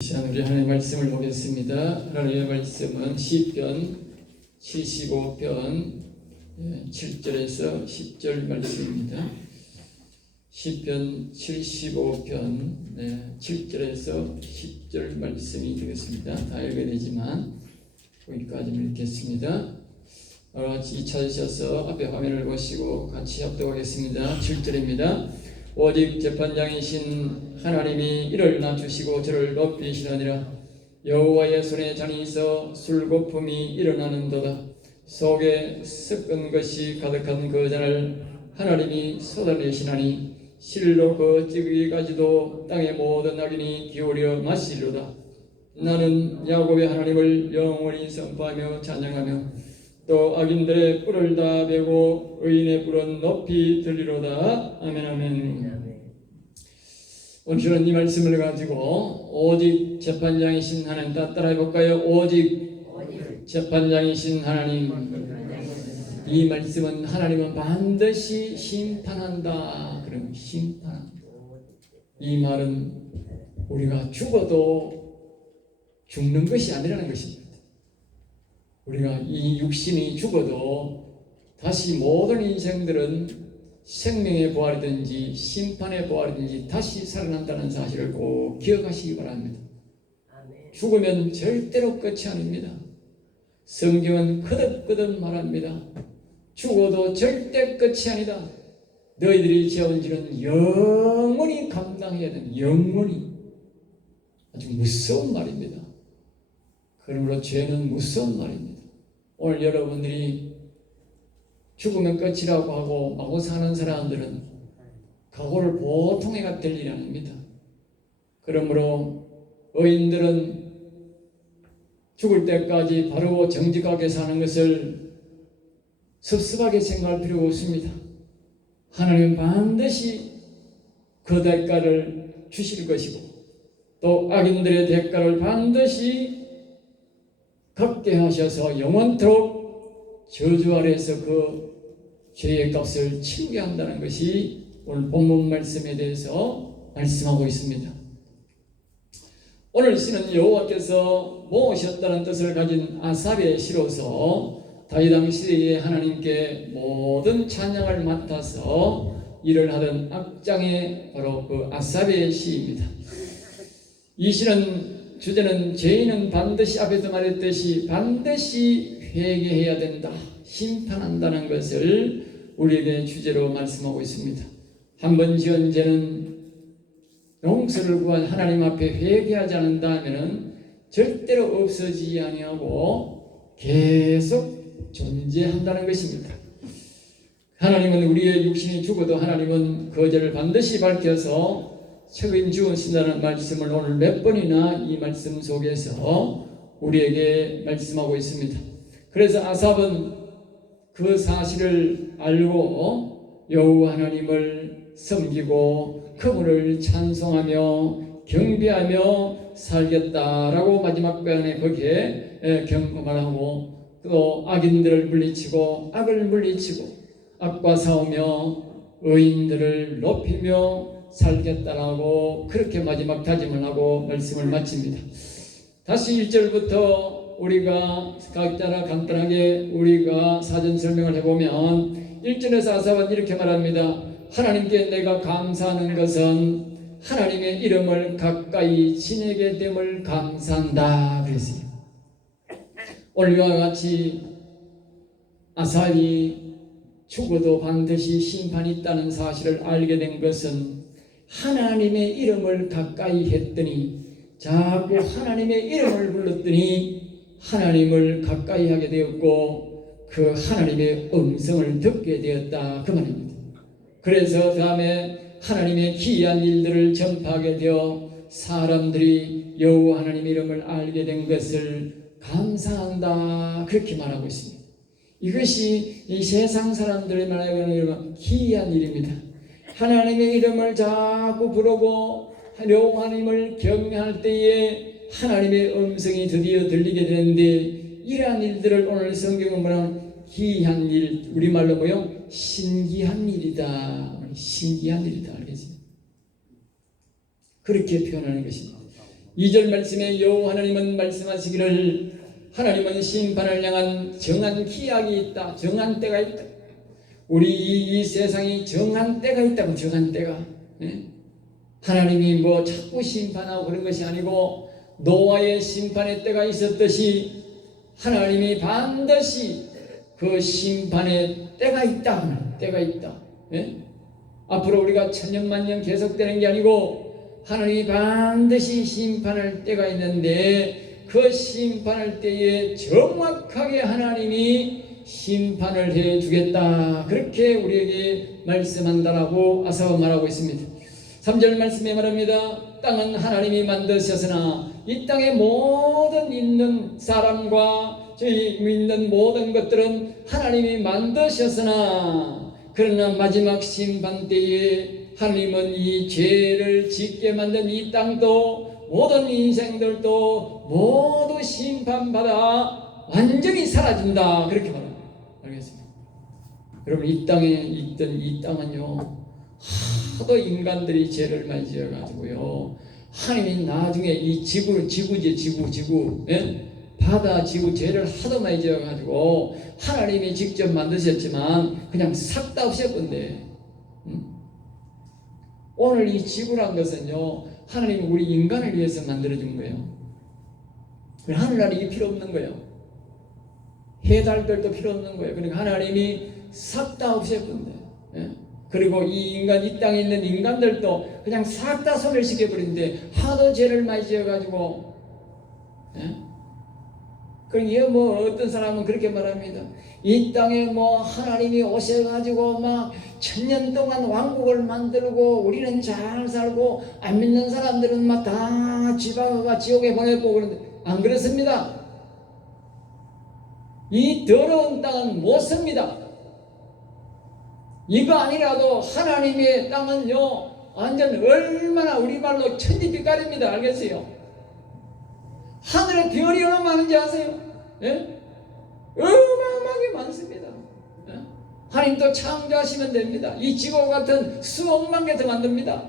시간 우리 하나님의 말씀을 보겠습니다. 하나님의 말씀은 시편 75편 7절에서 10절 말씀입니다. 시편 75편 7절에서 10절 말씀이 되겠습니다. 다 읽어야 되지만 거기까지만 읽겠습니다. 같이 찾으셔서 앞에 화면을 보시고 같이 합독하겠습니다. 7절입니다. 오직 재판장이신 하나님이 이를 낮추시고 저를 높이시느니라. 여호와의 손에 잔이 있어 술거품이 일어나는도다. 속에 섞은 것이 가득한 그 잔을 하나님이 쏟아내시나니 실로 그 찌꺼기까지도 땅의 모든 악인이 기울여 마시리로다. 나는 야곱의 하나님을 영원히 선포하며 찬양하며 또 악인들의 뿔을 다 베고 의인의 뿔은 높이 들리로다. 아멘. 아멘. 오늘은 이 말씀을 가지고 오직 재판장이신 하나님, 따라해 볼까요? 오직 재판장이신 하나님. 이 말씀은 하나님은 반드시 심판한다. 그럼 심판한다. 이 말은 우리가 죽어도 죽는 것이 아니라는 것입니다. 우리가 이 육신이 죽어도 다시 모든 인생들은 생명의 부활이든지 심판의 부활이든지 다시 살아난다는 사실을 꼭 기억하시기 바랍니다. 죽으면 절대로 끝이 아닙니다. 성경은 거듭거듭 말합니다. 죽어도 절대 끝이 아니다. 너희들이 지은 죄는 영원히 감당해야 된다. 영원히. 아주 무서운 말입니다. 그러므로 죄는 무서운 말입니다. 오늘 여러분들이 죽으면 끝이라고 하고 마구 사는 사람들은 각오를 보통 해가 될 일이 아닙니다. 그러므로 의인들은 죽을 때까지 바르고 정직하게 사는 것을 섭섭하게 생각할 필요가 없습니다. 하나님은 반드시 그 대가를 주실 것이고 또 악인들의 대가를 반드시 갚게 하셔서 영원토록 저주 아래에서 그 죄의 값을 치르게 한다는 것이 오늘 본문 말씀에 대해서 말씀하고 있습니다. 오늘 시는 여호와께서 모으셨다는 뜻을 가진 아삽의 시로서 다윗 시대에 하나님께 모든 찬양을 맡아서 일을 하던 악장의 바로 그 아삽의 시입니다. 이 시는 주제는 죄인은 반드시 앞에서 말했듯이 반드시 회개해야 된다. 심판한다는 것을 우리에게 주제로 말씀하고 있습니다. 한번 지은 죄는 용서를 구한 하나님 앞에 회개하지 않는다면 절대로 없어지지 아니하고 계속 존재한다는 것입니다. 하나님은 우리의 육신이 죽어도 하나님은 그 죄를 반드시 밝혀서 책임지신다는 말씀을 오늘 몇 번이나 이 말씀 속에서 우리에게 말씀하고 있습니다. 그래서 아삽은 그 사실을 알고 여호와 하나님을 섬기고 그분을 찬송하며 경배하며 살겠다라고 마지막 편에 거기에 경험을 하고 또 악인들을 물리치고 악을 물리치고 악과 싸우며 의인들을 높이며 살겠다라고 그렇게 마지막 다짐을 하고 말씀을 마칩니다. 다시 1절부터 우리가 각자 간단하게 우리가 사전 설명을 해보면 1절에서 아삽은 이렇게 말합니다. 하나님께 내가 감사하는 것은 하나님의 이름을 가까이 지내게 됨을 감사한다 그랬어요. 오늘과 같이 아삽이 죽어도 반드시 심판이 있다는 사실을 알게 된 것은 하나님의 이름을 가까이 했더니 자꾸 하나님의 이름을 불렀더니 하나님을 가까이 하게 되었고 그 하나님의 음성을 듣게 되었다 그 말입니다. 그래서 다음에 하나님의 기이한 일들을 전파하게 되어 사람들이 여호와 하나님의 이름을 알게 된 것을 감사한다 그렇게 말하고 있습니다. 이것이 이 세상 사람들이 말하는 기이한 일입니다. 하나님의 이름을 자꾸 부르고 여호와 하나님을 경외할 때에 하나님의 음성이 드디어 들리게 되는데 이러한 일들을 오늘 성경은 뭐냐면 기이한 일, 우리말로 뭐요? 신기한 일이다. 신기한 일이다. 알겠지? 그렇게 표현하는 것입니다. 2절 말씀에 여호와 하나님은 말씀하시기를 하나님은 심판을 향한 정한 기약이 있다. 정한 때가 있다. 우리 이 세상이 정한 때가 있다고. 정한 때가. 하나님이 뭐 자꾸 심판하고 그런 것이 아니고 노아의 심판의 때가 있었듯이 하나님이 반드시 그 심판의 때가 있다. 때가 있다. 앞으로 우리가 천년만년 계속되는 게 아니고 하나님이 반드시 심판할 때가 있는데 그 심판할 때에 정확하게 하나님이 심판을 해주겠다. 그렇게 우리에게 말씀한다라고 아사가 말하고 있습니다. 3절 말씀에 말합니다. 땅은 하나님이 만드셨으나 이 땅의 모든 있는 사람과 저희 있는 모든 것들은 하나님이 만드셨으나 그러나 마지막 심판 때에 하나님은 이 죄를 짓게 만든 이 땅도 모든 인생들도 모두 심판받아 완전히 사라진다. 그렇게 말합니다. 알겠습니다. 여러분, 이 땅에 있던 이 땅은요, 하도 인간들이 죄를 많이 지어가지고요, 하나님이 나중에 이 지구, 바다 지구 죄를 하도 많이 지어가지고 하나님이 직접 만드셨지만 그냥 싹 다 없애건데, 오늘 이 지구란 것은요, 하나님이 우리 인간을 위해서 만들어준 거예요. 하늘나라이 필요 없는 거예요. 해달들도 필요 없는 거예요. 그러니까 하나님이 싹 다 없애건데, 그리고 이 땅에 있는 인간들도 그냥 싹 다 소멸시켜버리는데 하도 죄를 많이 지어가지고, 그러니까 뭐 어떤 사람은 그렇게 말합니다. 이 땅에 뭐 하나님이 오셔가지고 막 천년 동안 왕국을 만들고 우리는 잘 살고 안 믿는 사람들은 막 다 쥐박아가 지옥에 보내고 그러는데 안 그렇습니다. 이 더러운 땅은 못 씁니다. 이거 아니라도 하나님의 땅은요, 완전 얼마나 우리말로 천지빛깔입니다. 알겠어요? 하늘에 별이 얼마나 많은지 아세요? 어마어마하게 많습니다. 하나님 또 창조하시면 됩니다. 이 지구 같은 수억만 개 더 만듭니다.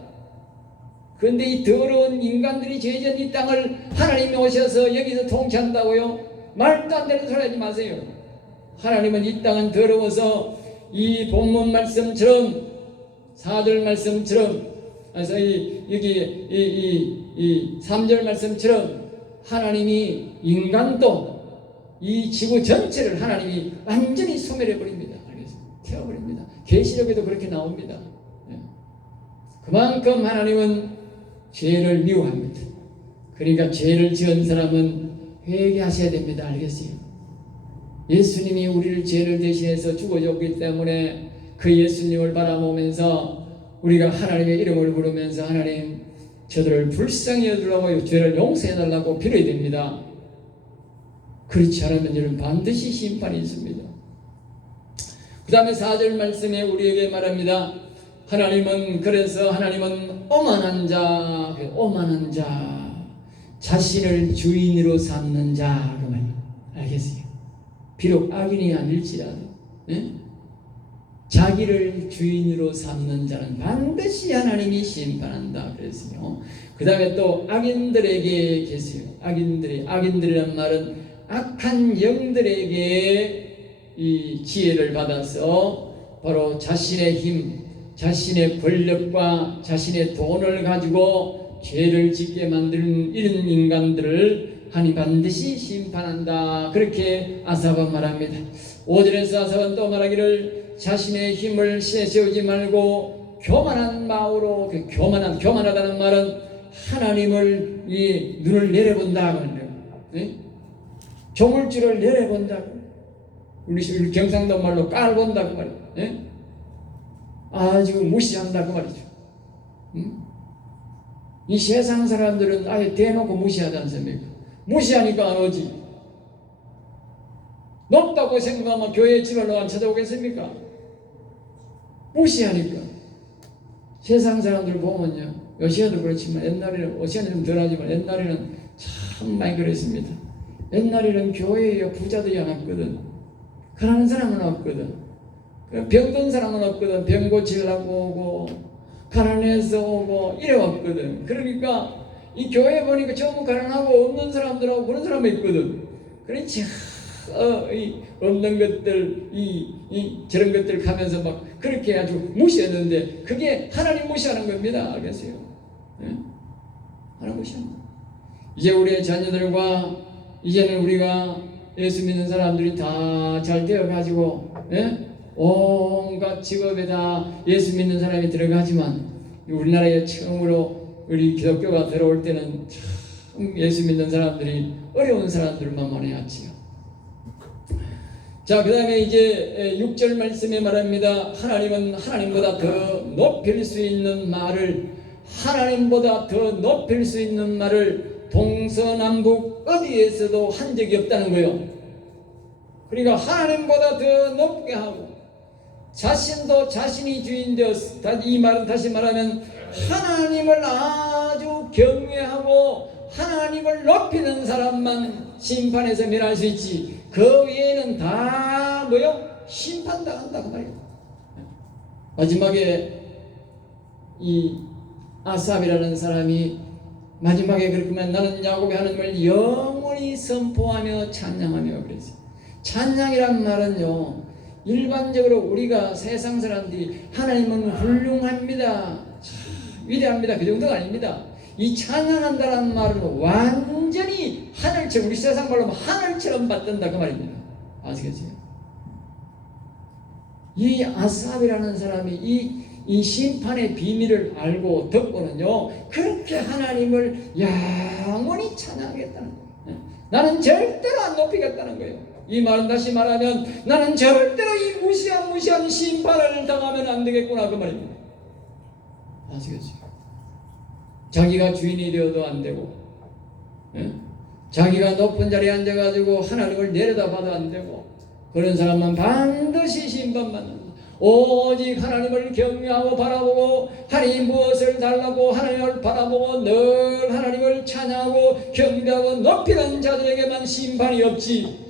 그런데 이 더러운 인간들이 죄진 이 땅을 하나님이 오셔서 여기서 통치한다고요? 말도 안 되는 소리 하지 마세요. 하나님은 이 땅은 더러워서 이 본문 말씀처럼 4절 말씀처럼 여기 이 3절 말씀처럼 하나님이 인간도 이 지구 전체를 하나님이 완전히 소멸해버립니다. 태워버립니다. 계시록에도 그렇게 나옵니다. 그만큼 하나님은 죄를 미워합니다. 그러니까 죄를 지은 사람은 회개하셔야 됩니다. 알겠어요? 예수님이 우리를 죄를 대신해서 죽어줬기 때문에 그 예수님을 바라보면서 우리가 하나님의 이름을 부르면서 하나님, 저들을 불쌍히 여기라고 죄를 용서해달라고 빌어야 됩니다. 그렇지 않으면 여러분 반드시 심판이 있습니다. 그 다음에 4절 말씀에 우리에게 말합니다. 그래서 하나님은 오만한 자, 자신을 주인으로 삼는 자, 그 말이에요. 알겠어요? 비록 악인이 아닐지라도, 자기를 주인으로 삼는 자는 반드시 하나님이 심판한다. 그랬어요. 그 다음에 또 악인들에게 계세요. 악인들이란 말은 악한 영들에게 이 지혜를 받아서 바로 자신의 힘, 자신의 권력과 자신의 돈을 가지고 죄를 짓게 만드는 이런 인간들을 하나님 반드시 심판한다. 그렇게 아사가 말합니다. 5절에서 아사는 또 말하기를 자신의 힘을 세우지 말고 교만한 마음으로, 교만하다는 말은 하나님을 이 눈을 내려본다. 조물주를 내려본다. 우리 경상도 말로 깔본다 그 말이에요. 아주 무시한다 그 말이죠. 이 세상 사람들은 아예 대놓고 무시하지 않습니까? 무시하니까 안 오지. 높다고 생각하면 교회 집을 안 찾아오겠습니까? 무시하니까. 세상 사람들 보면요, 요새도 그렇지만 옛날에는, 요새는 좀 덜하지만 옛날에는 참 많이 그랬습니다. 옛날에는 교회에 부자들이 안 왔거든. 가난한 사람은 없거든. 병든 사람은 없거든. 병 고치려고 오고 가난해서 오고 이래 왔거든. 그러니까 이 교회 보니까 전부 가난하고 없는 사람들하고 그런 사람이 있거든. 그렇지. 이 없는 것들, 저런 것들 가면서 막 그렇게 아주 무시했는데 그게 하나님 무시하는 겁니다. 알겠어요? 예? 하나님 무시하는 거예요. 이제 우리의 자녀들과 이제는 우리가 예수 믿는 사람들이 다 잘 되어가지고, 예? 온갖 직업에다 예수 믿는 사람이 들어가지만 우리나라에 처음으로 우리 기독교가 들어올 때는 참 예수 믿는 사람들이 어려운 사람들만 많았지요. 자, 그 다음에 이제 6절 말씀에 말합니다. 하나님은 하나님보다 더 높일 수 있는 말을, 하나님보다 더 높일 수 있는 말을 동서남북 어디에서도 한 적이 없다는 거예요. 그러니까 하나님보다 더 높게 하고 자신도 자신이 주인 되었어. 이 말은 다시 말하면 하나님을 아주 경외하고 하나님을 높이는 사람만 심판에서 면할 수 있지. 그 외에는 다 뭐요? 심판당한다 그 말이에요. 마지막에 이 아삽이라는 사람이 마지막에 그렇게만 나는 야곱의 하나님을 영원히 선포하며 찬양하며 그랬어요. 찬양이란 말은요, 일반적으로 우리가 세상 사람들이 하나님은 훌륭합니다, 위대합니다, 그 정도가 아닙니다. 이 찬양한다는 말은 완전히 하늘처럼, 우리 세상 말로 하늘처럼 받든다 그 말입니다. 아시겠어요? 이 아삽이라는 사람이 이 심판의 비밀을 알고 듣고는요, 그렇게 하나님을 영원히 찬양하겠다는 거예요. 나는 절대로 안 높이겠다는 거예요. 이 말은 다시 말하면 나는 절대로 이 무시한 심판을 당하면 안 되겠구나 그 말입니다. 아시겠어요? 자기가 주인이 되어도 안 되고, 자기가 높은 자리에 앉아가지고 하나님을 내려다봐도 안 되고, 그런 사람만 반드시 심판받는다. 오직 하나님을 경외하고 바라보고 하나님 무엇을 달라고 하나님을 바라보고 늘 하나님을 찬양하고 경배하고 높이는 자들에게만 심판이 없지,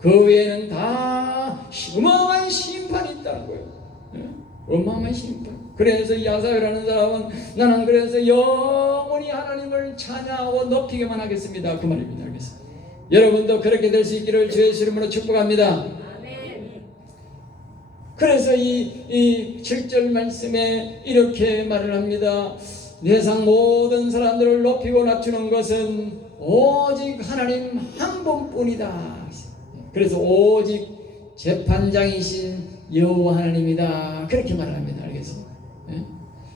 그 외에는 다 어마어마한 심판이 있다는 거예요. 어마어마한 심판. 그래서 이 아삽이라는 사람은 나는 그래서 영원히 하나님을 찬양하고 높이게만 하겠습니다 그 말입니다. 알겠습니다. 여러분도 그렇게 될 수 있기를 주의 이름으로 축복합니다. 그래서 이 7절 말씀에 이렇게 말을 합니다. 세상 모든 사람들을 높이고 낮추는 것은 오직 하나님 한 분뿐이다. 그래서 오직 재판장이신 여호와 하나님이다 그렇게 말합니다. 알겠습니다.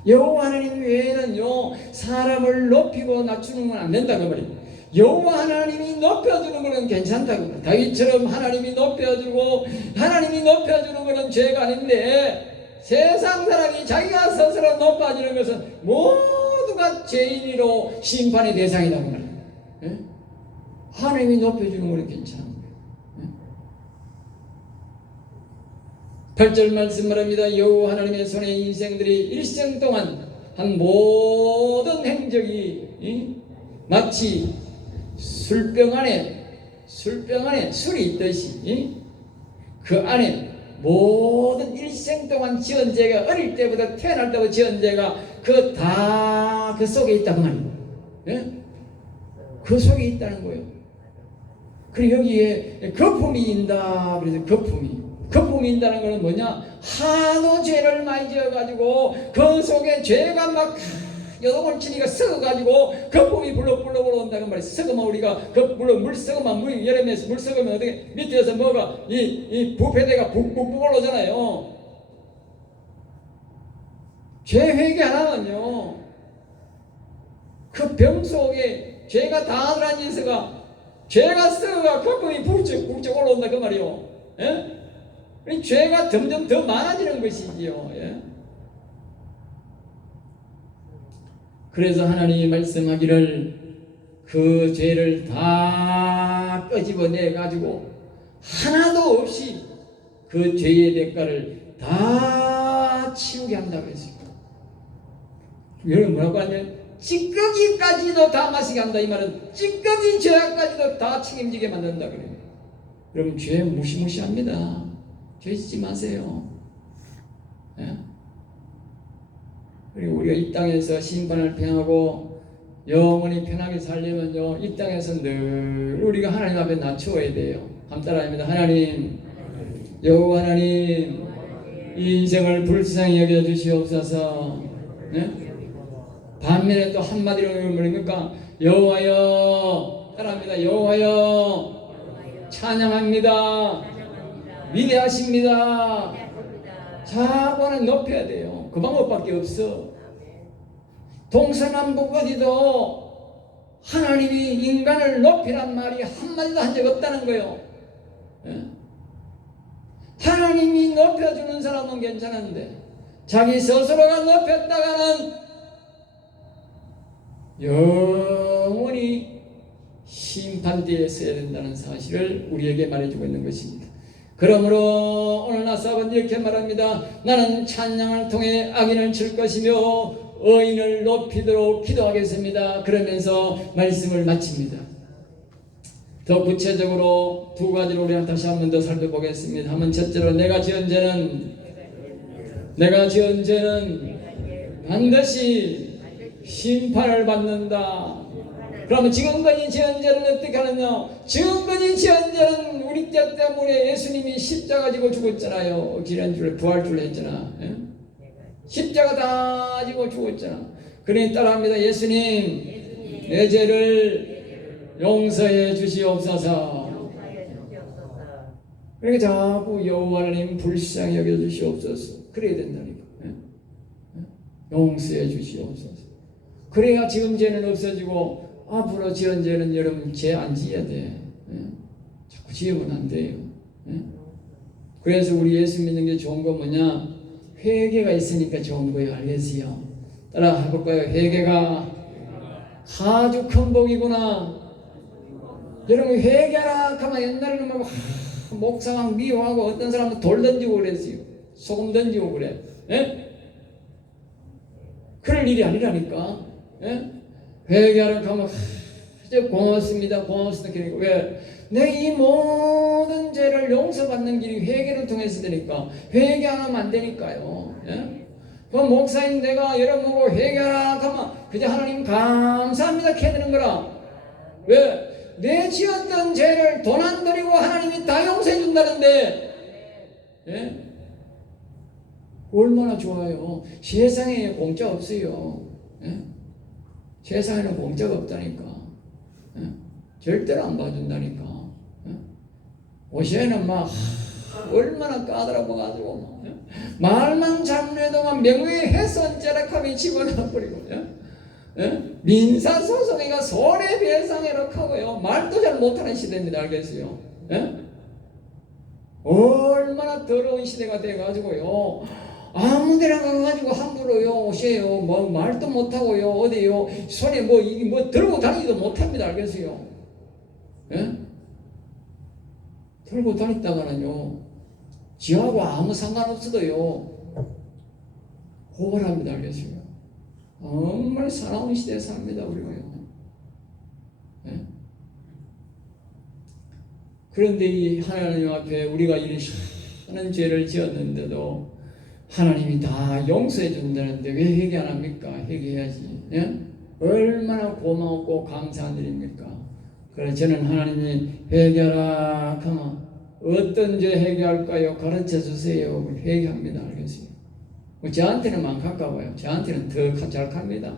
여호와 하나님 외에는요 사람을 높이고 낮추는 건 안 된다 그 말입니다. 여호와 하나님이 높여주는 것은 괜찮다고 말이에요. 다윗처럼 하나님이 높여주고 하나님이 높여주는 것은 죄가 아닌데, 세상 사람이 자기가 스스로 높아지는 것은 모두가 죄인으로 심판의 대상이라고 말이에요. 하나님이 높여주는 것은 괜찮은 거예요. 8절 말씀 말합니다. 여호와 하나님의 손에 인생들이 일생 동안 한 모든 행적이 마치 술병 안에 술이 있듯이 그 안에 모든 일생 동안 지은 죄가, 어릴 때부터 태어날 때부터 지은 죄가 그 속에 있다고 말입니다. 그 속에 있다는 거예요. 그리고 여기에 거품이 인다. 그래서 거품이 인다는 것은 뭐냐? 하도 죄를 많이 지어가지고 그 속에 죄가 막 여동을 치니까 썩어가지고 거품이 불럭불럭 올라온다는 말이에요. 썩으면 우리가 물론 물 썩으면 물 여름에 물 썩으면 어떻게 밑에서 뭐가 이 부패대가 북북북 올라오잖아요. 죄 회개 안 하면요 그 병 속에 죄가 다 들어앉아서가 죄가 썩어가 거품이 북적 올라온다 그 말이요. 죄가 점점 더 많아지는 것이지요. 그래서 하나님이 말씀하기를 그 죄를 다 끄집어내 가지고 하나도 없이 그 죄의 대가를 다 치우게 한다고 했습니다. 여러분 뭐라고 하냐? 찌꺼기까지도 다 마시게 한다. 이 말은 찌꺼기 죄까지도 다 책임지게 만든다 그래요. 여러분 죄 무시무시합니다. 죄 짓지 마세요. 그리고 우리가 이 땅에서 심판을 평하고 영원히 편하게 살려면요, 이 땅에서 늘 우리가 하나님 앞에 낮추어야 돼요. 함따라합니다. 하나님, 여호와 하나님, 이 인생을 불쌍히 여겨 주시옵소서. 네? 반면에 또 한마디로 뭐입니까? 여호와여, 따라합니다. 여호와여, 찬양합니다. 위대하십니다. 자꾸는 높여야 돼요. 그 방법밖에 없어. 동서남북 어디도 하나님이 인간을 높이란 말이 한마디도 한 적 없다는 거예요. 예? 하나님이 높여주는 사람은 괜찮은데 자기 스스로가 높였다가는 영원히 심판대에 서야 된다는 사실을 우리에게 말해주고 있는 것입니다. 그러므로 오늘 나사 아버지 이렇게 말합니다. 나는 찬양을 통해 악인을 칠 것이며 의인을 높이도록 기도하겠습니다. 그러면서 말씀을 마칩니다. 더 구체적으로 두 가지로 우리 다시 한 번 더 살펴보겠습니다. 한번 첫째로 내가 지은 죄는 반드시 심판을 받는다. 그러면 지금까지 지은 죄는 어떻게 하느냐? 지금까지 지은 죄는 우리 죄 때문에 예수님이 십자가 지고 죽었잖아요. 지난주에 부활주를 했잖아. 예? 십자가 다 지고 죽었잖아. 그러니 따라합니다. 예수님, 내 죄를 용서해 주시옵소서. 그러니까 자꾸 여호와 하나님 불쌍히 여겨 주시옵소서. 그래야 된다니까. 예? 용서해 주시옵소서. 그래야 지은 죄는 없어지고 앞으로 지은 죄는 여러분 죄 안 지어야 돼. 예? 자꾸 지으면 안 돼요. 예? 그래서 우리 예수 믿는 게 좋은 거 뭐냐? 회개가 있으니까 좋은 거예요. 알겠어요? 따라 해볼까요? 회개가 아주 큰 복이구나. 여러분 회개하라 하면 옛날에는 막 목사랑 미워하고 어떤 사람은 돌 던지고 그랬어요. 소금 던지고 그래. 예? 그럴 일이 아니라니까. 예? 회개하라 하면 아주 고맙습니다. 그러니까 왜? 내 이 모든 죄를 용서받는 길이 회개를 통해서 되니까 회개 안 하면 안 되니까요. 예? 그 목사님 내가 여러분 보고 회개하라 하면 그저 하나님 감사합니다 이렇게 되는 거라. 왜? 내 지었던 죄를 돈 안 들이고 하나님이 다 용서해 준다는데, 예? 얼마나 좋아요. 세상에 공짜 없어요. 예? 세상에는 공짜가 없다니까. 예? 절대로 안 봐준다니까. 예? 오시에는 막 얼마나 까다로워가지고 예? 말만 잘못해도 명예훼손 죄락함이 집어넣어버리고, 예? 예? 민사소송이가 손해배상이라고 하고요. 말도 잘 못하는 시대입니다. 알겠어요? 예? 얼마나 더러운 시대가 돼가지고요. 아무데나 가가지고 함부로요 오세요. 뭐 말도 못하고요. 어디요? 손에 뭐 들고 다니지도 못합니다. 알겠어요? 예? 들고 다녔다가는요, 지하고 아무 상관없어도요, 고발합니다. 알겠어요? 정말 사나운 시대에 삽니다. 우리가요. 예? 그런데 이 하나님 앞에 우리가 이 하는 죄를 지었는데도 하나님이 다 용서해 준다는데 왜 회개 안 합니까? 회개해야지. 예? 얼마나 고마웠고 감사한 일입니까? 그래서 저는 하나님이 회개하라 하면 어떤 죄 회개할까요? 가르쳐 주세요. 회개합니다. 알겠어요? 저한테는 안 가까워요. 저한테는 더 잘 갑니다.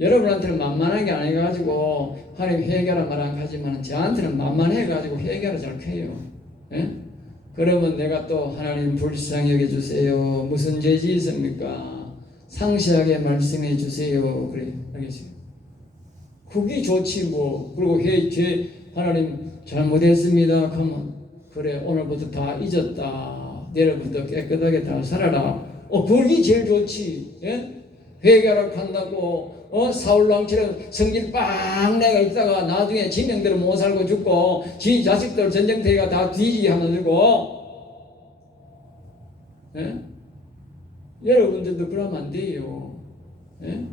여러분한테는 만만한 게 아니가지고 하나님 회개하라 말 안 하지만 저한테는 만만해가지고 회개하라 잘 해요. 예? 그러면 내가 또 하나님 불쌍히 여겨주세요. 무슨 죄 지었습니까? 상세하게 말씀해 주세요. 그래, 알겠어요? 그게 좋지 뭐. 그리고 죄 하나님 잘못했습니다. 그러면 그래 오늘부터 다 잊었다. 내일부터 깨끗하게 다 살아라. 그게 제일 좋지. 예? 회개하라 한다고 사울왕처럼 성질 빵 내가 있다가 나중에 지명대로 못 살고 죽고 지 자식들 전쟁터가 다 뒤지게 하면 되고, 예? 여러분들도 그러면 안 돼요. 예?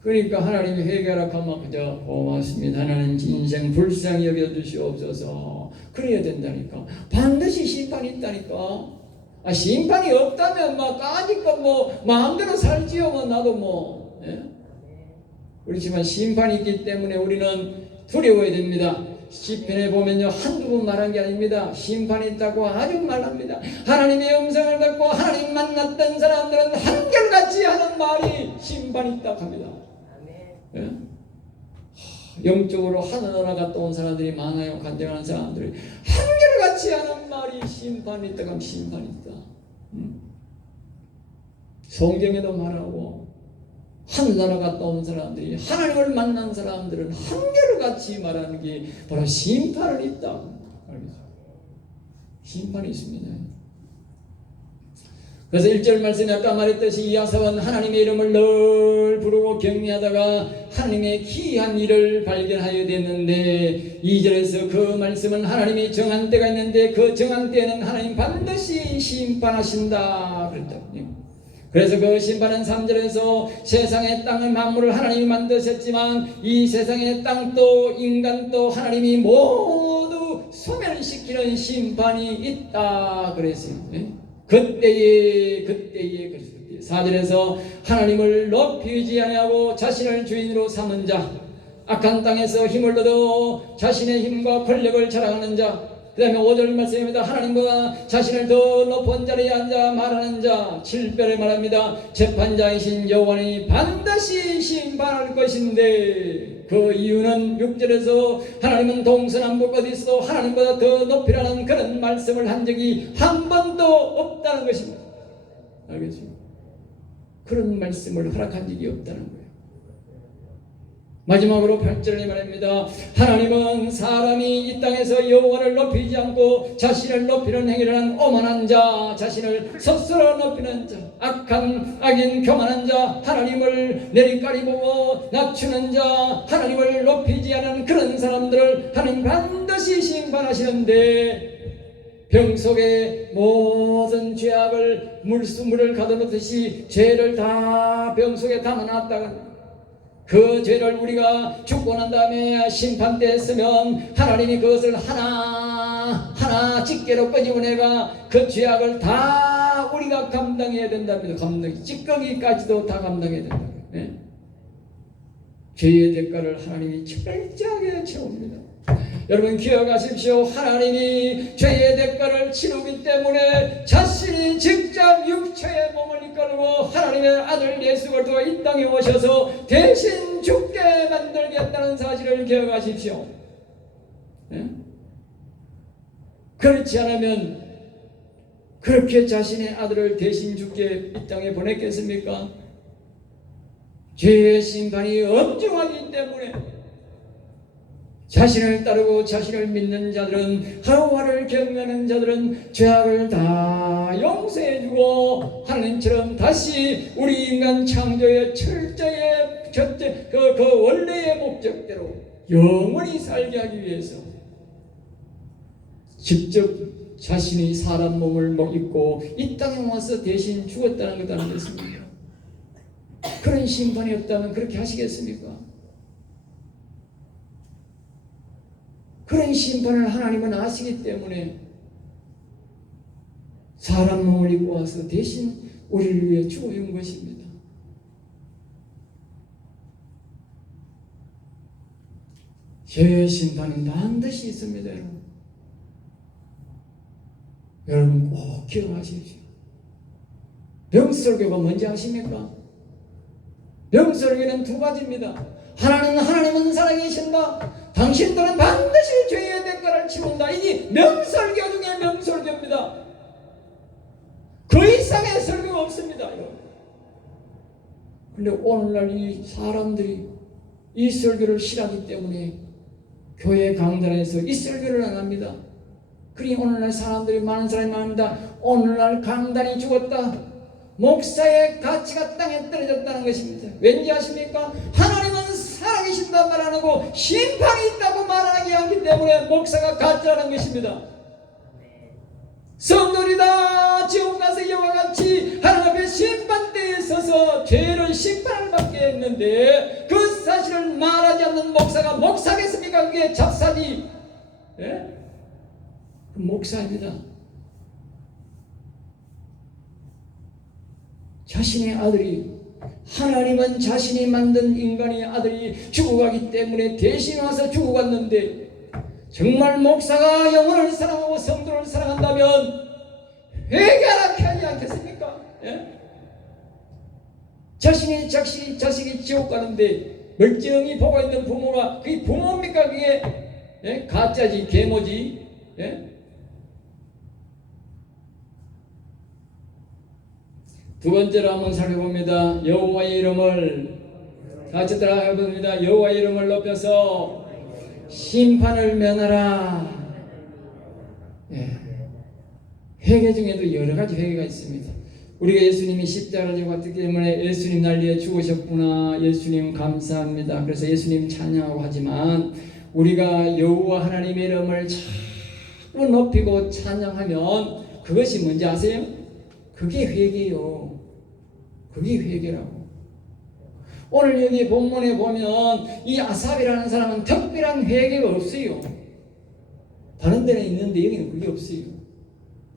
그러니까 하나님이 회개하라 하면 그저 고맙습니다. 하나님 인생 불쌍히 여겨주시옵소서. 그래야 된다니까. 반드시 심판이 있다니까. 심판이 없다면 막 까짓 거 뭐 마음대로 살지요. 뭐 나도 뭐. 예? 그렇지만 심판이 있기 때문에 우리는 두려워야 됩니다. 시편에 보면요, 한두 번 말한 게 아닙니다. 심판이 있다고 아주 말합니다. 하나님의 음성을 듣고 하나님 만났던 사람들은 한결같이 하는 말이 심판이 있다고 합니다. 예? 영적으로 하늘나라 갔다 온 사람들이 많아요. 간증하는 사람들이 한결같이 하는 말이 심판이 있다고 하면 심판이 있다. 성경에도 말하고 하늘나라 갔다 온 사람들이, 하나님을 만난 사람들은 한결같이 말하는 게 바로 심판은 있다. 심판이 있습니다. 그래서 1절 말씀에 아까 말했듯이 야사는 하나님의 이름을 늘 부르고 경외하다가 하나님의 기이한 일을 발견하여 됐는데, 2절에서 그 말씀은 하나님이 정한 때가 있는데 그 정한 때에는 하나님 반드시 심판하신다 그랬거든요. 그래서 그 심판은 3절에서 세상의 땅의 만물을 하나님이 만드셨지만 이 세상의 땅도 인간도 하나님이 모두 소멸시키는 심판이 있다 그랬어요. 그때에 4절에서 하나님을 높이지 아니하고 자신을 주인으로 삼은 자, 악한 땅에서 힘을 얻어 자신의 힘과 권력을 자랑하는 자, 그 다음에 5절 말씀입니다. 하나님보다 자신을 더 높은 자리에 앉아 말하는 자, 7절에 말합니다. 재판장이신 여호와는 반드시 심판할 것인데, 그 이유는 6절에서 하나님은 동서남북 어디서도 하나님보다 더 높이라는 그런 말씀을 한 적이 한 번도 없다는 것입니다. 알겠습니까? 그런 말씀을 허락한 적이 없다는 거예요. 마지막으로 8절에 말합니다. 하나님은 사람이 이 땅에서 여호와를 높이지 않고 자신을 높이는 행위를 한 오만한 자, 자신을 스스로 높이는 자, 악인 교만한 자, 하나님을 내리깔이 보고 낮추는 자, 하나님을 높이지 않은 그런 사람들을 하나님 반드시 심판하시는데, 병 속에 모든 죄악을 물을 가둬놓듯이 죄를 다 병 속에 담아놨다가 그 죄를 우리가 죽고 난 다음에 심판대에 쓰면 하나님이 그것을 하나하나 집게로 끄집어내가 그 죄악을 다 우리가 감당해야 된답니다. 찌꺼기까지도 다 감당해야 된다. 네? 죄의 대가를 하나님이 철저하게 채웁니다. 여러분 기억하십시오. 하나님이 죄의 대가를 치르기 때문에 자신이 직접 육체의 몸을 이끌고 하나님의 아들 예수 그리스도가 이 땅에 오셔서 대신 죽게 만들겠다는 사실을 기억하십시오. 네? 그렇지 않으면 그렇게 자신의 아들을 대신 죽게 이 땅에 보냈겠습니까? 죄의 심판이 엄중하기 때문에 자신을 따르고 자신을 믿는 자들은, 여호와를 경외하는 자들은 죄악을 다 용서해주고 하나님처럼 다시 우리 인간 창조의 철저의 그 원래의 목적대로 영원히 살게 하기 위해서 직접 자신이 사람 몸을 입고 이 땅에 와서 대신 죽었다는 것 아니겠습니까? 그런 심판이 없다면 그렇게 하시겠습니까? 그런 심판을 하나님은 아시기 때문에 사람 몸을 입고 와서 대신 우리를 위해 죽어준 것입니다. 죄의 심판은 반드시 있습니다. 여러분 꼭 기억하십시오. 명설교가 뭔지 아십니까? 명설교는 두 가지입니다. 하나님은 살아계신다. 당신들은 반드시 죄의 대가를 치른다. 이게 명설교 중에 명설교입니다. 그 이상의 설교가 없습니다. 그런데 오늘날 이 사람들이 이 설교를 싫어하기 때문에 교회 강단에서 이 설교를 안 합니다. 그러니 오늘날 사람들이 많은 사람이 말합니다. 오늘날 강단이 죽었다. 목사의 가치가 땅에 떨어졌다는 것입니다. 왠지 아십니까? 하나님은 살아계신다 말 안 하고 심판이 있다고 말하기 하기 때문에 목사가 가짜라는 것입니다. 성도들이 다 지옥 가서 이와 같이 하나님 앞에 심판대에 서서 죄를 심판을 받게 했는데 그 사실을 말하지 않는 목사가 목사겠습니까? 그게 잡사지. 예? 목사입니다. 자신의 아들이 하나님은 자신이 만든 인간의 아들이 죽어가기 때문에 대신 와서 죽어갔는데, 정말 목사가 영혼을 사랑하고 성도를 사랑한다면 회개하라 하지 않겠습니까? 예? 자식이 지옥 가는데 멀쩡히 보고 있는 부모가 그게 부모입니까? 그게 예? 가짜지 계모지. 예? 두 번째로 한번 살펴봅니다. 여호와의 이름을 같이 따라해 봅니다. 여호와의 이름을 높여서 심판을 면하라. 예. 회개 중에도 여러 가지 회개가 있습니다. 우리가 예수님이 십자가를 지고 갔기 때문에 예수님 날 위해 죽으셨구나, 예수님 감사합니다, 그래서 예수님 찬양하고 하지만, 우리가 여호와 하나님의 이름을 자꾸 높이고 찬양하면 그것이 뭔지 아세요? 그게 회개요. 그게 회개라고. 오늘 여기 본문에 보면 이 아삽이라는 사람은 특별한 회개가 없어요. 다른 데는 있는데 여기는 그게 없어요.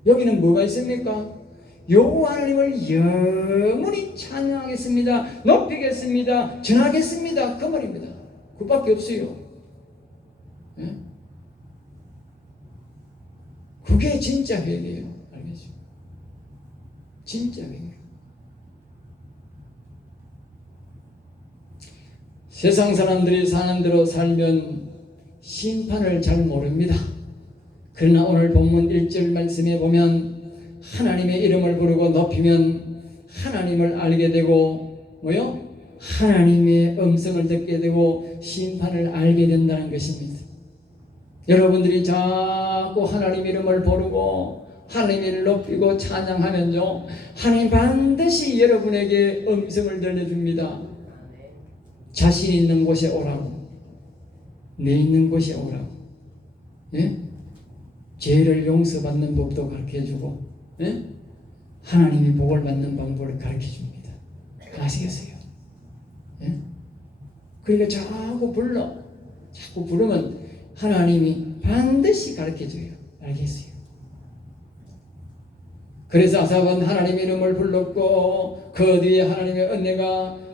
여기는 뭐가 있습니까? 여호와 하나님을 영원히 찬양하겠습니다, 높이겠습니다, 전하겠습니다, 그 말입니다. 그밖에 없어요. 예? 그게 진짜 회개예요. 알겠죠? 진짜 회개. 세상 사람들이 사는 대로 살면 심판을 잘 모릅니다. 그러나 오늘 본문 1절 말씀에 보면 하나님의 이름을 부르고 높이면 하나님을 알게 되고 뭐요? 하나님의 음성을 듣게 되고 심판을 알게 된다는 것입니다. 여러분들이 자꾸 하나님의 이름을 부르고 하나님을 높이고 찬양하면요, 하나님 반드시 여러분에게 음성을 들려줍니다. 자신 있는 곳에 오라고, 내 있는 곳에 오라고. 예? 죄를 용서받는 법도 가르쳐주고, 예? 하나님이 복을 받는 방법을 가르쳐줍니다. 아시겠어요? 예? 그러니까 자꾸 부르면 하나님이 반드시 가르쳐줘요. 알겠어요? 그래서 아삽은 하나님의 이름을 불렀고 그 뒤에 하나님의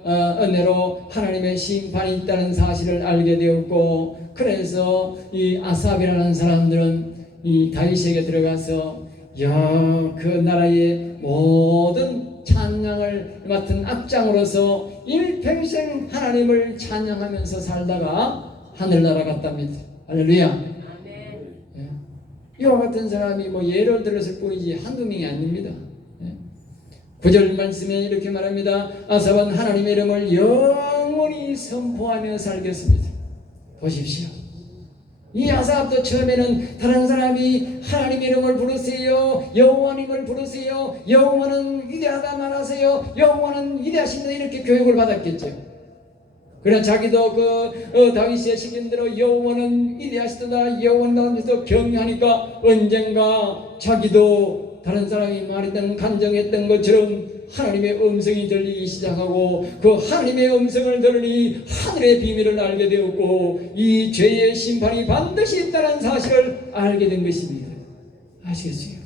은혜로 하나님의 심판이 있다는 사실을 알게 되었고, 그래서 이 아삽이라는 사람들은 이 다윗에게 들어가서 그 나라의 모든 찬양을 맡은 악장으로서 일평생 하나님을 찬양하면서 살다가 하늘나라 갔답니다. 할렐루야. 이와 같은 사람이 뭐 예를 들었을 뿐이지 한두 명이 아닙니다. 9절 말씀에 이렇게 말합니다. 아삽은 하나님의 이름을 영원히 선포하며 살겠습니다. 보십시오. 이 아삽도 처음에는 다른 사람이 하나님의 이름을 부르세요, 여호와님을 부르세요, 여호와는 위대하다 말하세요, 여호와는 위대하십니다, 이렇게 교육을 받았겠죠. 그러나 자기도 다윗의 시킨 대로 여호와는 위대하시다, 여호와는 경외하니까 언젠가 자기도 다른 사람이 말했던 간증했던 것처럼 하나님의 음성이 들리기 시작하고, 그 하나님의 음성을 들으니 하늘의 비밀을 알게 되었고 이 죄의 심판이 반드시 있다는 사실을 알게 된 것입니다. 아시겠어요?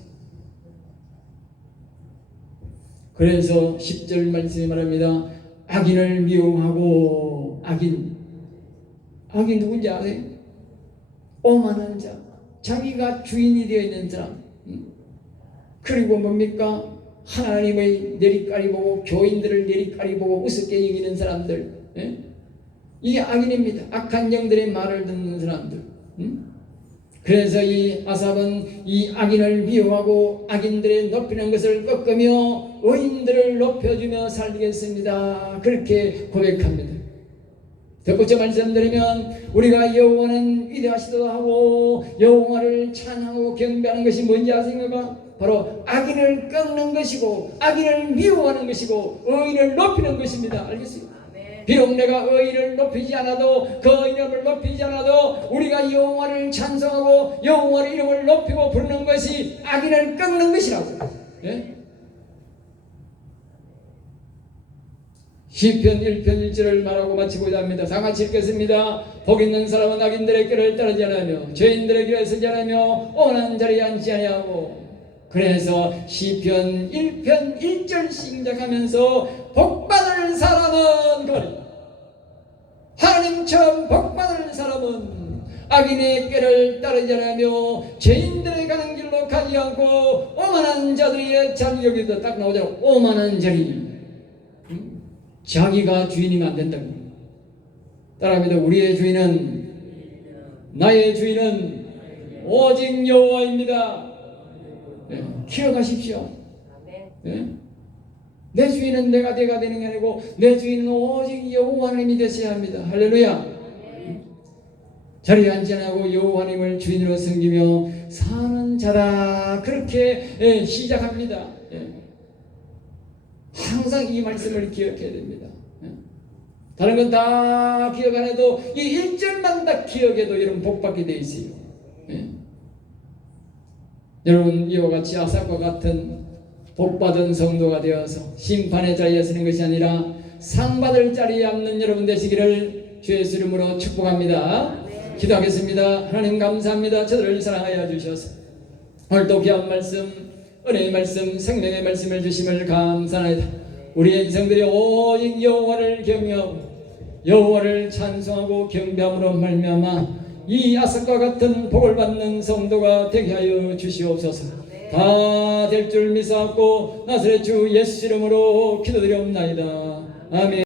그래서 10절 말씀에 말합니다. 악인을 미워하고, 악인 누군지 아세요? 오만한 자, 자기가 주인이 되어 있는 사람. 그리고 뭡니까? 하나님의 내리깔이 보고 교인들을 내리깔이 보고 우습게 여기는 사람들. 예? 이게 악인입니다. 악한 영들의 말을 듣는 사람들. 그래서 이 아삽은 이 악인을 미워하고 악인들의 높이는 것을 꺾으며 의인들을 높여주며 살겠습니다. 그렇게 고백합니다. 덧붙여 말씀드리면 우리가 여호와는 위대하시다 하고 여호와를 찬양하고 경배하는 것이 뭔지 아십니까? 바로 악인을 꺾는 것이고 악인을 미워하는 것이고 의인을 높이는 것입니다. 알겠어요? 비록 내가 의인을 높이지 않아도, 그 이름을 높이지 않아도 우리가 여호와를 찬송하고 여호와의 이름을 높이고 부르는 것이 악인을 꺾는 것이라고. 예? 시편 1편 1절을 말하고 마치고자 합니다. 다 같이 읽겠습니다. 복 있는 사람은 악인들의 길을 따르지 않으며 죄인들의 길에 서지 않으며 오만한 자리에 앉지 아니하고. 그래서 시편 1편 1절 시작하면서 복받을 복받을 사람은 그리 하나님처럼 복받을 사람은 악인의 꾀를 따르지 않으며 죄인들의 가는 길로 가지 않고 오만한 자들이 참 여기도 딱 나오잖아. 오만한 자리 자기가 주인이면 안 된다. 따라합니다. 우리의 주인은 나의 주인은 오직 여호와입니다. 네, 기억하십시오. 네? 내 주인은 내가 되는 게 아니고 내 주인은 오직 여호와 하나님이 되셔야 합니다. 할렐루야. 자리에 앉지 않고 여호와 하나님을 주인으로 섬기며 사는 자다. 그렇게 시작합니다. 항상 이 말씀을 기억해야 됩니다. 다른 건 다 기억 안 해도 이 1절만 다 기억해도 여러분 복받게 되어 있어요. 여러분 이와 같이 아삭과 같은 복받은 성도가 되어서 심판의 자리에 서는 것이 아니라 상받을 자리에 앉는 여러분 되시기를 주의 이름으로 축복합니다. 기도하겠습니다. 하나님 감사합니다. 저들을 사랑하여 주셔서 오늘도 귀한 말씀, 은혜의 말씀, 생명의 말씀을 주심을 감사합니다. 우리의 인생들이 오직 여호와를 경외하고 여호와를 찬송하고 경배함으로 말미암아 이 아삭과 같은 복을 받는 성도가 되게 하여 주시옵소서. 다 될 줄 믿사옵고 나사렛 주 예수 이름으로 기도드리옵나이다. 아멘.